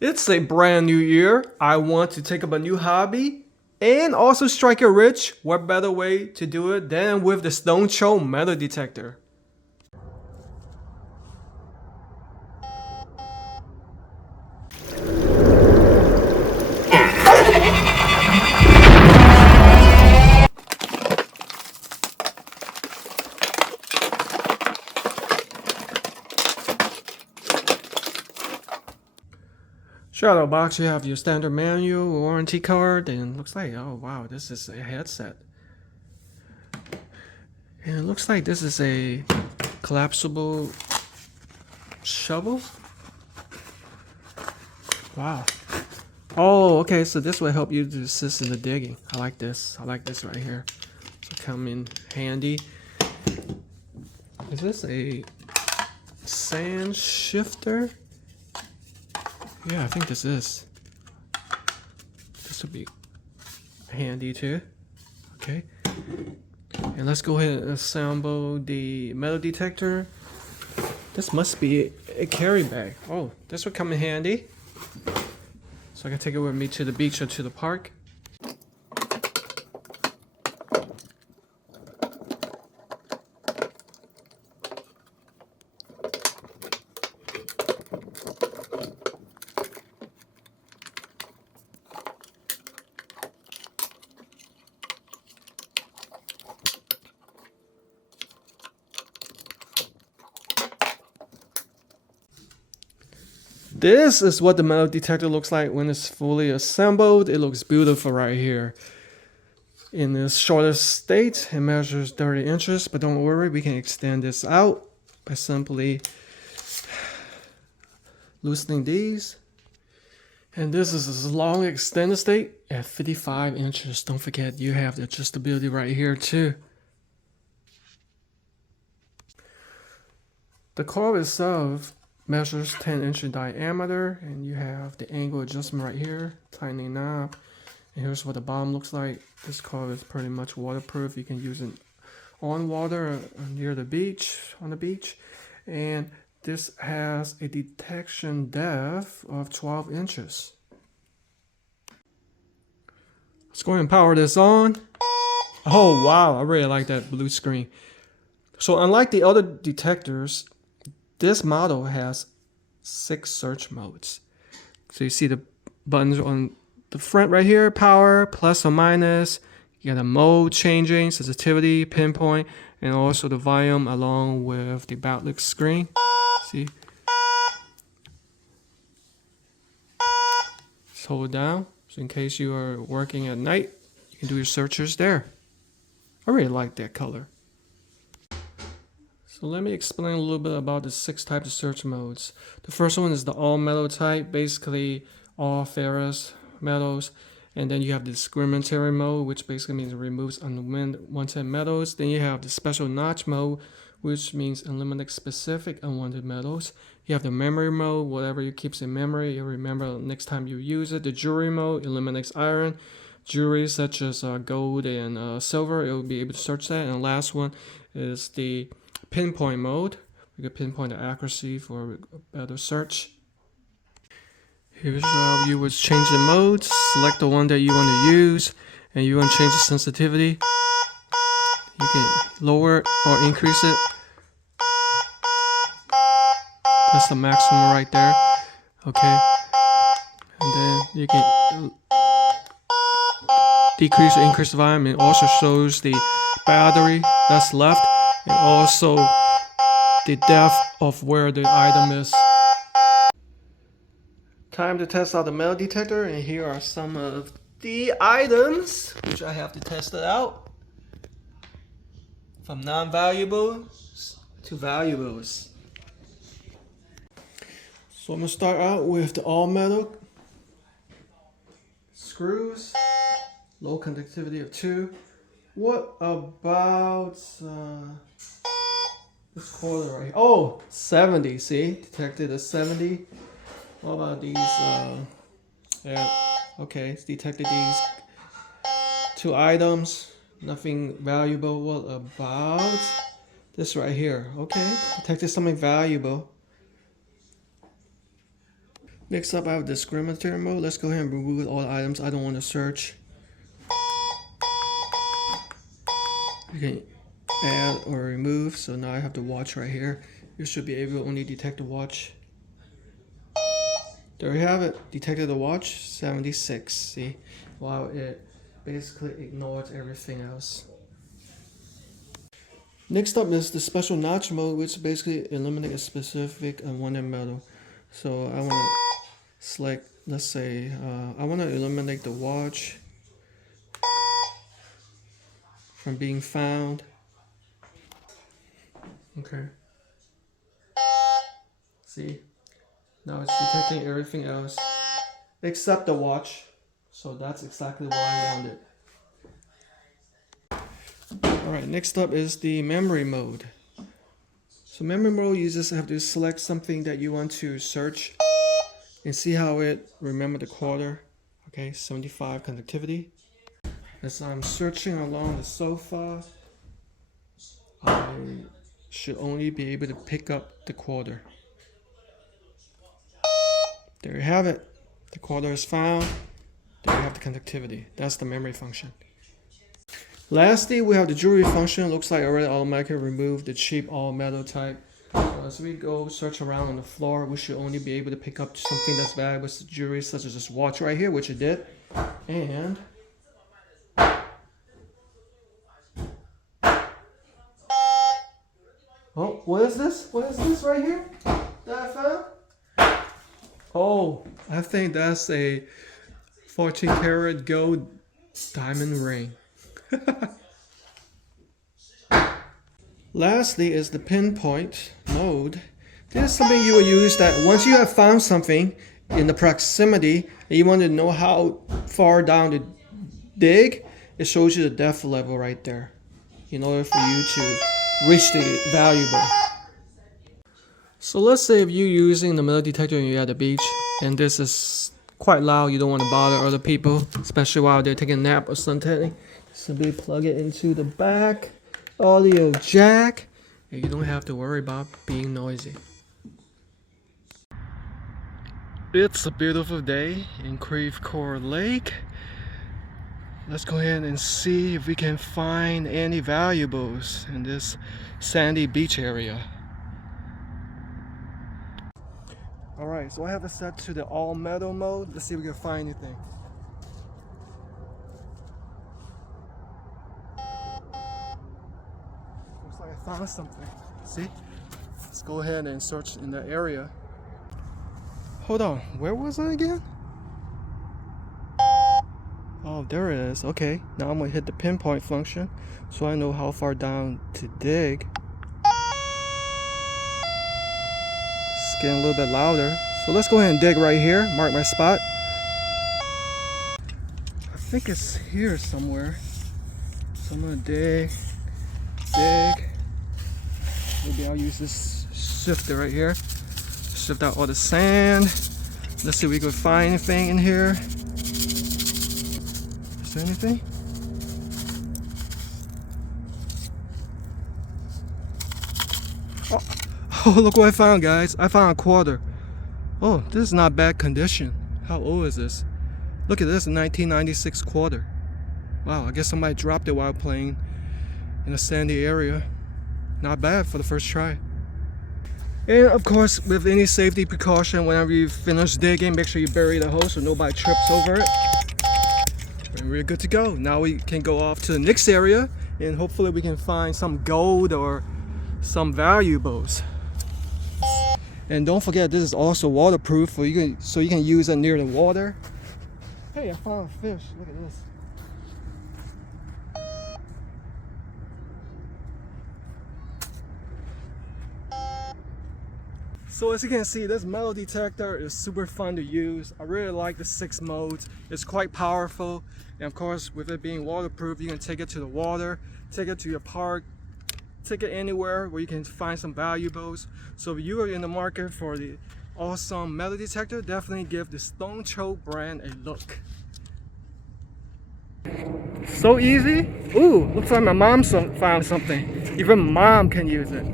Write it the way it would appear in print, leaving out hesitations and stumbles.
It's a brand new year. I want to take up a new hobby and also strike it rich. What better way to do it than with the Stonecho metal detector? Shadow box, you have your standard manual, warranty card, and it looks like, oh wow, this is a headset. And it looks like this is a collapsible shovel. Wow. Oh, okay, so this will help you to assist in the digging. I like this. I like this right here. So come in handy. Is this a sand shifter? Yeah, I think this is. This would be handy too. Okay. And let's go ahead and assemble the metal detector. This must be a carry bag. Oh, this would come in handy. So I can take it with me to the beach or to the park. This is what the metal detector looks like when it's fully assembled. It looks beautiful right here. In this shortest state, it measures 30 inches, but don't worry, we can extend this out by simply loosening these. And this is as long extended state at 55 inches. Don't forget, you have the adjustability right here too. The core itself measures 10 inch in diameter, and you have the angle adjustment right here, tightening knob. And here's what the bottom looks like. This core is pretty much waterproof. You can use it on water near the beach, on the beach. And this has a detection depth of 12 inches. Let's go ahead and power this on. Oh wow, I really like that blue screen. So unlike the other detectors, this model has 6 search modes. So you see the buttons on the front right here, power, plus or minus. You got a mode changing, sensitivity, pinpoint, and also the volume along with the backlit screen. See? Just hold it down. So in case you are working at night, you can do your searches there. I really like that color. So let me explain a little bit about the 6 types of search modes. The first one is the all metal type, basically all ferrous metals. And then you have the discriminatory mode, which basically means it removes unwanted metals. Then you have the special notch mode, which means eliminate specific unwanted metals. You have the memory mode, whatever you keeps in memory, you'll remember next time you use it. The jewelry mode eliminates iron. Jewelry such as gold and silver, it will be able to search that. And the last one is the pinpoint mode. You can pinpoint the accuracy for a better search. Here's how you would change the modes. Select the one that you want to use, and you want to change the sensitivity. You can lower it or increase it. That's the maximum right there. Okay. And then you can decrease or increase the volume. It also shows the battery that's left, and also the depth of where the item is. Time to test out the metal detector, and here are some of the items which I have to test it out. From non-valuables to valuables. So I'm gonna start out with the all metal screws, low conductivity of 2. What about this quarter right here? Oh, 70, see? Detected a 70. What about these, yeah, okay, it's detected these 2 items. Nothing valuable. What about this right here? Okay, detected something valuable. Next up, I have discriminatory mode. Let's go ahead and remove all the items I don't want to search. You can add or remove. So now I have the watch right here. You should be able to only detect the watch. There you have it. Detected the watch, 76. See? Wow, it basically ignores everything else. Next up is the special notch mode, which basically eliminates a specific unwanted metal. So I want to select, let's say, I want to eliminate the watch from being found. Okay. See? Now it's detecting everything else except the watch. So that's exactly what I wanted. Alright, next up is the memory mode. So memory mode, you just have to select something that you want to search and see how it remember the quarter. Okay, 75 conductivity. As I'm searching along the sofa, I should only be able to pick up the quarter. There you have it. The quarter is found. There you have the conductivity. That's the memory function. Lastly, we have the jewelry function. Looks like I already automatically removed the cheap all metal type. So as we go search around on the floor, we should only be able to pick up something that's valuable to jewelry, such as this watch right here, which it did. And oh, what is this? What is this right here that I found? Oh, I think that's a 14-karat gold diamond ring. Lastly is the pinpoint mode. This is something you will use that once you have found something in the proximity and you want to know how far down to dig, it shows you the depth level right there in order for you to reach the valuable. So let's say if you're using the metal detector and you're at the beach and this is quite loud, you don't want to bother other people, especially while they're taking a nap or something. Simply plug it into the back audio jack and you don't have to worry about being noisy. It's a beautiful day in Creve Coeur Lake. Let's go ahead and see if we can find any valuables in this sandy beach area. Alright, so I have it set to the all metal mode. Let's see if we can find anything. Looks like I found something. See? Let's go ahead and search in that area. Hold on, where was I again? Oh, there it is. Okay, now I'm gonna hit the pinpoint function so I know how far down to dig. It's getting a little bit louder. So let's go ahead and dig right here, mark my spot. I think it's here somewhere. So I'm gonna dig. Maybe I'll use this shifter right here. Shift out all the sand. Let's see if we can find anything in here. Is there anything? Oh, look what I found, guys. I found a quarter. Oh, this is not bad condition. How old is this? Look at this, a 1996 quarter. Wow, I guess somebody dropped it while playing in a sandy area. Not bad for the first try. And of course, with any safety precaution, whenever you finish digging, make sure you bury the hole so nobody trips over it. And we're good to go. Now we can go off to the next area and hopefully we can find some gold or some valuables. And don't forget, this is also waterproof, so you can use it near the water. Hey, I found a fish. Look at this. So as you can see, this metal detector is super fun to use. I really like the 6 modes. It's quite powerful. And of course, with it being waterproof, you can take it to the water, take it to your park, take it anywhere where you can find some valuables. So if you are in the market for the awesome metal detector, definitely give the Stonecho brand a look. So easy. Ooh, looks like my mom found something. Even mom can use it.